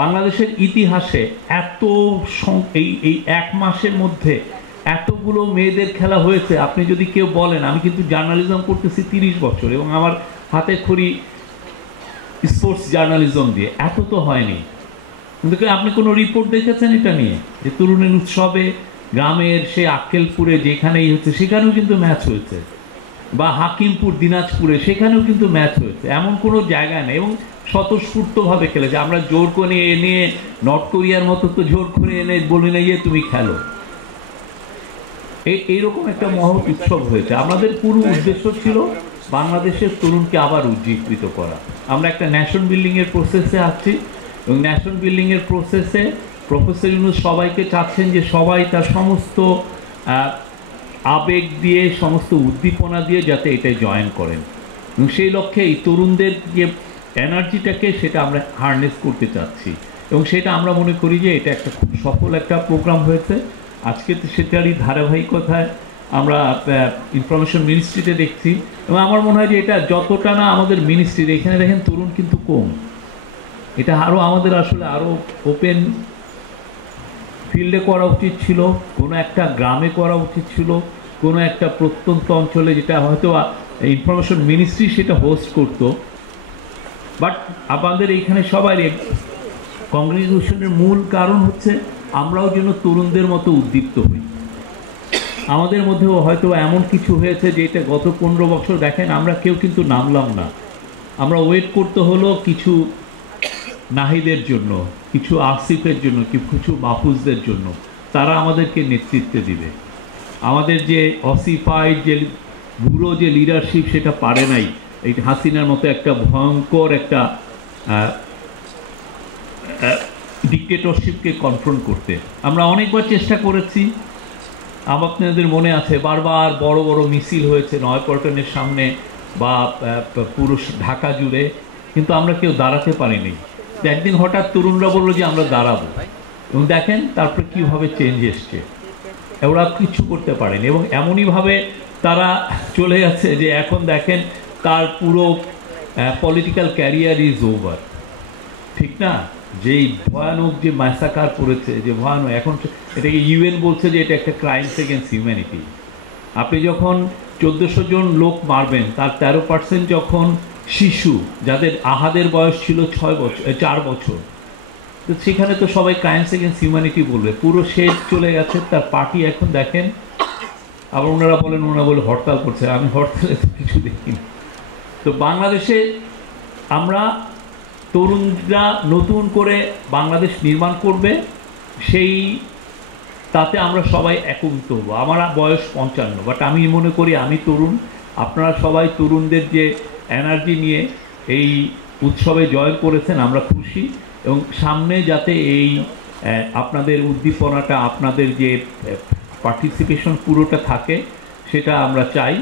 বাংলাদেশের ইতিহাসে এত এই এক মাসের মধ্যে এতগুলো মেয়েদের খেলা হয়েছে, আপনি যদি কেউ বলেন, আমি কিন্তু জার্নালিজম করতেছি 30 বছর এবং আমার হাতে খড়ি স্পোর্টস জার্নালিজম দিয়ে, এত তো হয়নি। কিন্তু আপনি কোনো রিপোর্ট দেখেছেন এটা নিয়ে যে তরুণের উৎসবে গ্রামের সে আক্কেলপুরে যেখানেই হচ্ছে সেখানেও কিন্তু ম্যাচ হয়েছে, বা হাকিমপুর দিনাজপুরে সেখানেও কিন্তু ম্যাচ হয়েছে, এমন কোনো জায়গা নেই। এবং স্বতঃস্ফূর্তভাবে খেলেছে। আমরা জোর করে এনে নর্থ কোরিয়ার মতো তো জোর করে এনে বলি না যে তুমি খেলো। এইরকম একটা মহৎ উৎসব হয়েছে। আমাদের পুরো উদ্দেশ্য ছিল বাংলাদেশের তরুণকে আবার উজ্জীবিত করা। আমরা একটা ন্যাশন বিল্ডিংয়ের প্রসেসে আছি এবং ন্যাশন বিল্ডিংয়ের প্রসেসে প্রফেসর ইউনূস সবাইকে চাচ্ছেন যে সবাই তার সমস্ত আবেগ দিয়ে, সমস্ত উদ্দীপনা দিয়ে যাতে এটাই জয়েন করেন, এবং সেই লক্ষ্যে এই তরুণদের যে এনার্জিটাকে সেটা আমরা হারনেস করতে চাচ্ছি। এবং সেটা আমরা মনে করি যে এটা একটা খুব সফল একটা প্রোগ্রাম হয়েছে। আজকে তো সেটারই ধারাবাহিকতায় আমরা ইনফরমেশন মিনিস্ট্রিতে দেখছি, এবং আমার মনে হয় যে এটা যতটা না আমাদের মিনিস্ট্রির, এখানে দেখেন তরুণ কিন্তু কম, এটা আরও আমাদের আসলে আরও ওপেন ফিল্ডে করা উচিত ছিল, কোনো একটা গ্রামে করা উচিত ছিল, কোনো একটা প্রত্যন্ত অঞ্চলে, যেটা হয়তো ইনফরমেশন মিনিস্ট্রি সেটা হোস্ট করতো। বাট আমাদের এইখানে সবাই কংগ্রেচুলেশনের মূল কারণ হচ্ছে আমরাও যেন তরুণদের মতো উদ্দীপ্ত হই। আমাদের মধ্যেও হয়তো এমন কিছু হয়েছে যে এটা গত 15 বছর দেখেন আমরা কেউ কিন্তু নামলাম না। আমরা ওয়েট করতে হলো কিছু নাহিদের জন্য, কিছু আসিফের জন্য, কিছু মাহফুজদের জন্য, তারা আমাদেরকে নেতৃত্বে দিবে। আমাদের যে অসিফাইড যে বুড়ো যে লিডারশিপ সেটা পারে নাই এই হাসিনার মতো একটা ভয়ঙ্কর একটা ডিক্টেটরশিপকে কনফ্রন্ট করতে। আমরা অনেকবার চেষ্টা করেছি, আপনাদের মনে আছে, বারবার বড় বড় মিছিল হয়েছে নয়াপল্টনের সামনে বা পুরো ঢাকা জুড়ে, কিন্তু আমরা কেউ দাঁড়াতে পারিনি। একদিন হঠাৎ তরুণরা বললো যে আমরা দাঁড়াবো, এবং দেখেন তারপরে কীভাবে চেঞ্জ এসছে। ওরা কিছু করতে পারেনি এবং এমনইভাবে তারা চলে যাচ্ছে যে এখন দেখেন তার পুরো পলিটিক্যাল ক্যারিয়ার ইজ ওভার। ঠিক না? যেই ভয়ানক যে ম্যাসাকার করেছে, যে ভয়ানক, এখন এটাকে ইউএন বলছে যে এটা একটা ক্রাইমস এগেন্স্ট হিউম্যানিটি। আপনি যখন 1400 জন লোক মারবেন, তার 13% যখন শিশু, যাদের আহাদের বয়স ছিল 4 বছর, তো সেখানে তো সবাই ক্রাইমস এগেন্স্ট হিউম্যানিটি বলবে। পুরো শেষ চলে গেছে তার পার্টি। এখন দেখেন আবার ওনারা বলে হরতাল করছে। আমি হরতালে তো কিছু দেখিনি। তো বাংলাদেশে আমরা তরুণরা নতুন করে বাংলাদেশ নির্মাণ করবে, সেই তাতে আমরা সবাই একত্রিত হব। আমার বয়স 55, বাট আমি মনে করি আমি তরুণ। আপনারা সবাই তরুণদের যে এনার্জি নিয়ে এই উৎসবে জয়েন করেছেন, আমরা খুশি। এবং সামনে যাতে এই আপনাদের উদ্দীপনাটা, আপনাদের যে পার্টিসিপেশন পুরোটা থাকে, সেটা আমরা চাই।